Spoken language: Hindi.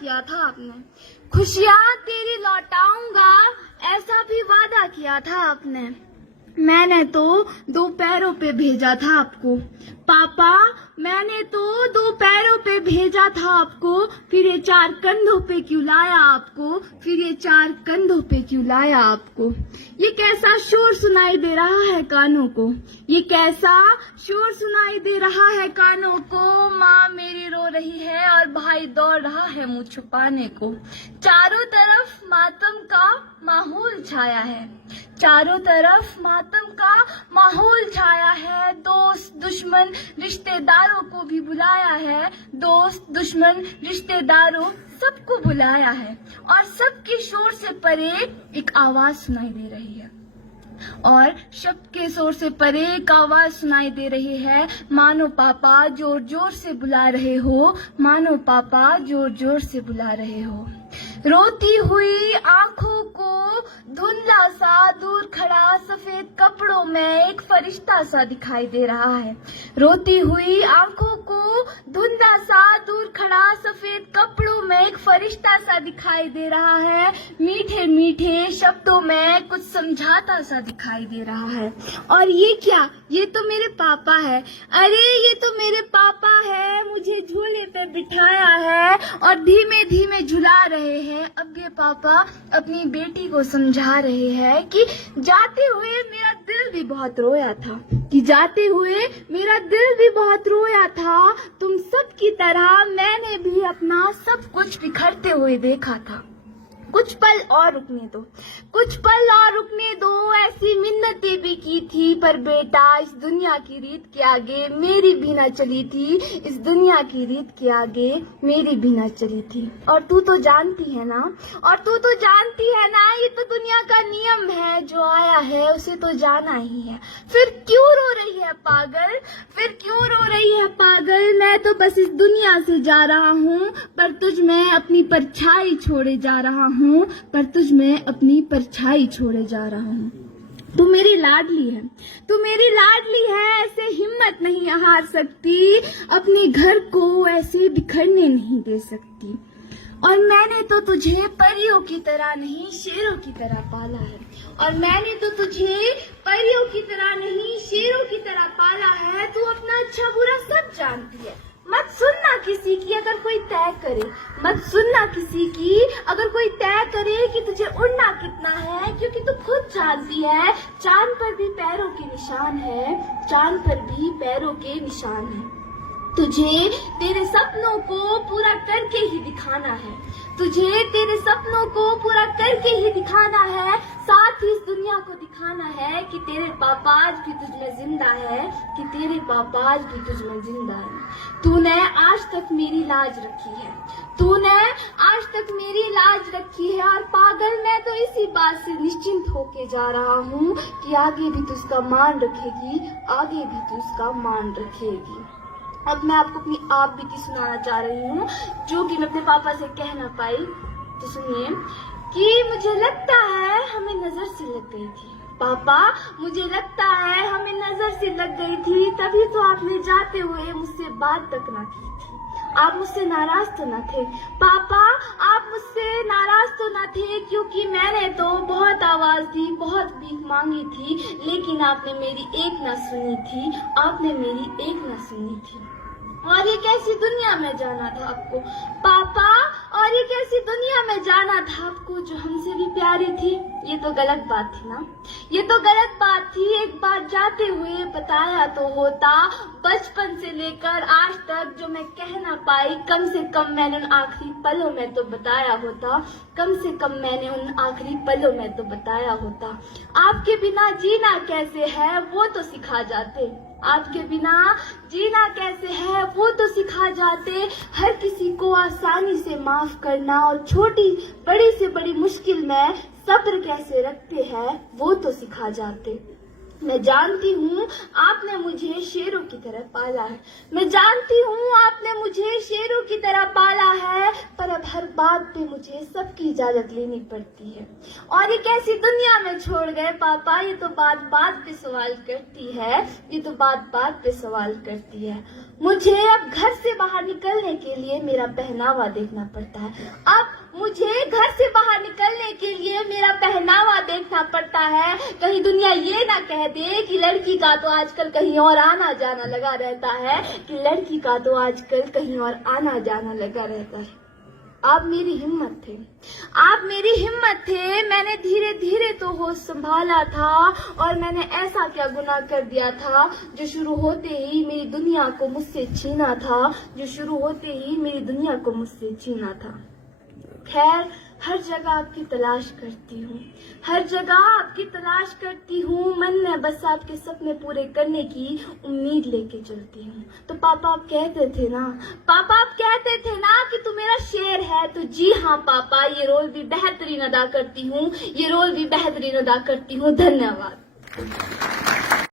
किया था आपने, खुशियाँ तेरी लौटाऊंगा ऐसा भी वादा किया था आपने। मैंने तो 2 पैरों पे भेजा था आपको पापा, मैंने तो 2 पैरों पे भेजा था आपको, फिर ये 4 कंधों पे क्यों लाया आपको, फिर ये 4 कंधों पे क्यों लाया आपको। ये कैसा शोर सुनाई दे रहा है कानों को, ये कैसा शोर सुनाई दे रहा है कानों को। माँ मेरी रो रही है और भाई दौड़ रहा है मुँह छुपाने को। चारों तरफ मातम का माहौल छाया है, चारों तरफ मातम का माहौल छाया है। दोस्त दुश्मन रिश्तेदारों को भी बुलाया है, दोस्त दुश्मन रिश्तेदारों सबको बुलाया है। और सबके शोर से परे एक आवाज सुनाई दे रही है, और शब्द के शोर से परे एक आवाज सुनाई दे रही है। मानो पापा जोर जोर से बुला रहे हो, मानो पापा जोर जोर से बुला रहे हो। रोती हुई आंखों को धुंधला सा दूर खड़ा सफेद कपड़ों में एक फरिश्ता सा दिखाई दे रहा है। रोती हुई आंखों को धुंधला सा दूर खड़ा सफेद कपड़ों में एक फरिश्ता सा दिखाई दे रहा है। मीठे मीठे शब्दों में कुछ समझाता सा दिखाई दे रहा है। और ये क्या, ये तो मेरे पापा है, अरे ये तो मेरे पापा है, मुझे झूले पे बिठाया है और धीमे धीमे झुला रहे हैं। अब ये पापा अपनी बेटी को समझा रहे हैं कि जाते हुए मेरा दिल भी बहुत रोया था, कि जाते हुए मेरा दिल भी बहुत रोया था। तुम सब की तरह मैंने भी अपना सब कुछ बिखरते हुए देखा था। कुछ पल और रुकने दो, कुछ पल और रुकने दो, ऐसी मिन्नतें भी की थी, पर बेटा इस दुनिया की रीत के आगे मेरी भी ना चली थी, इस दुनिया की रीत के आगे मेरी भी ना चली थी। और तू तो जानती है ना, और तू तो जानती है ना, ये तो दुनिया का नियम है, जो आया है उसे तो जाना ही है। फिर क्यों रो रही है पागल, फिर क्यों रो रही है पागल, मैं तो बस इस दुनिया से जा रहा हूँ, पर तुझ में अपनी परछाई छोड़े जा रहा हूँ, पर तुझ में अपनी परछाई छोड़े जा रहा हूँ। तू मेरी लाडली है, तू मेरी लाडली है, ऐसे हिम्मत नहीं हार सकती, अपने घर को ऐसे बिखरने नहीं दे सकती। और मैंने तो तुझे परियों की तरह नहीं शेरों की तरह पाला है, और मैंने तो तुझे परियों की तरह नहीं शेरों की तरह पाला है। तू अपना अच्छा बुरा सब जानती है, मत सुनना किसी की अगर कोई तय करे, मत सुनना किसी की अगर कोई तय करे कि तुझे उड़ना कितना है, क्योंकि तू खुद जानती है चांद पर भी पैरों के निशान है, चांद पर भी पैरों के निशान है। तुझे तेरे सपनों को पूरा करके ही दिखाना है, तुझे तेरे सपनों को पूरा करके ही दिखाना है, साथ ही इस दुनिया को दिखाना है कि तेरे पापा आज भी तुझ में जिंदा है, कि तेरे पापा आज भी तुझ में जिंदा है। तूने आज तक मेरी लाज रखी है, तूने आज तक मेरी लाज रखी है, और पागल मैं तो इसी बात से निश्चिंत होके जा रहा हूँ कि आगे भी तू उसका मान रखेगी, आगे भी तू उसका मान रखेगी। अब मैं आपको अपनी आप बीती सुनाना चाह रही हूँ, जो कि मैं अपने पापा से कह ना पाई। तो सुनिए कि मुझे लगता है हमें नजर से लग गई थी पापा, मुझे लगता है हमें नजर से लग गई थी, तभी तो आपने जाते हुए मुझसे बात तक ना की थी। आप मुझसे नाराज तो ना थे पापा, आप मुझसे नाराज तो ना थे, क्योंकि मैंने तो बहुत आवाज दी, बहुत भीख मांगी थी, लेकिन आपने मेरी एक ना सुनी थी, आपने मेरी एक ना सुनी थी। और ये कैसी दुनिया में जाना था आपको पापा, और ये कैसी दुनिया में जाना था आपको जो हमसे भी प्यारी थी। ये तो गलत बात थी ना, ये तो गलत बात थी। एक बार जाते हुए बताया तो होता, बचपन से लेकर आज तक जो मैं कह ना पाई, कम से कम मैंने उन आखिरी पलों में तो बताया होता, कम से कम मैंने उन आखिरी पलों में तो बताया होता। आपके बिना जीना कैसे है वो तो सिखा जाते, आपके बिना जीना कैसे है वो तो सिखा जाते। हर किसी को आसानी से माफ करना और छोटी बड़ी से बड़ी मुश्किल में सब्र कैसे रखते हैं वो तो सिखा जाते। मैं जानती हूँ आपने मुझे शेरों की तरह पाला है, मैं जानती हूँ आपने मुझे शेरों की तरह पाला है, पर अब हर बात पे मुझे सबकी इजाजत लेनी पड़ती है। और ये कैसी दुनिया में छोड़ गए पापा, ये तो बात बात पे सवाल करती है, ये तो बात बात पे सवाल करती है। मुझे अब घर से बाहर निकलने के लिए मेरा पहनावा देखना पड़ता है। अब मुझे घर से बाहर निकलने के लिए मेरा पहनावा देखना पड़ता है। कहीं दुनिया ये ना कह दे कि लड़की का तो आजकल कहीं और आना जाना लगा रहता है, कि लड़की का तो आजकल कहीं और आना जाना लगा रहता है। आप मेरी हिम्मत थे, आप मेरी हिम्मत थे। मैंने धीरे धीरे तो होश संभाला था, और मैंने ऐसा क्या गुनाह कर दिया था जो शुरू होते ही मेरी दुनिया को मुझसे छीना था, जो शुरू होते ही मेरी दुनिया को मुझसे छीना था। खैर, हर जगह आपकी तलाश करती हूँ, हर जगह आपकी तलाश करती हूँ। मन में बस आपके सपने पूरे करने की उम्मीद लेके चलती हूँ। तो पापा आप कहते थे ना, पापा आप कहते थे ना कि तू मेरा शेर है। तो जी हाँ पापा, ये रोल भी बेहतरीन अदा करती हूँ, ये रोल भी बेहतरीन अदा करती हूँ। धन्यवाद।